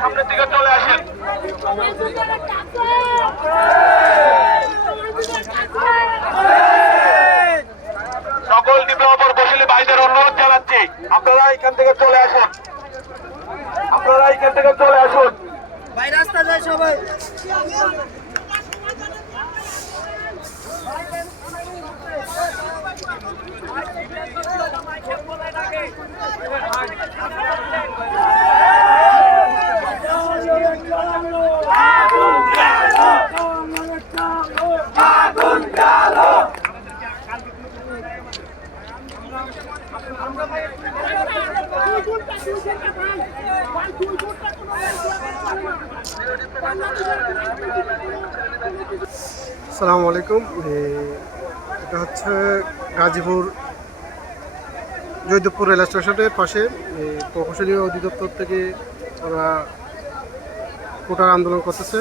সামনের দিকে চলে আসেন। সকল ডিপ্লোমার বসিলে ভাইদের অনুরোধ জানাচ্ছি, আপনারা এখান থেকে চলে আসুন, আপনারা এখান থেকে চলে আসুন। ভাই রাস্তা যায় সবাই। আসসালামু আলাইকুম। এটা হচ্ছে গাজীপুর জয়দেবপুর রেল স্টেশনের পাশে প্রকৌশলী অধিদপ্তর থেকে ওরা কোটার আন্দোলন করতেছে।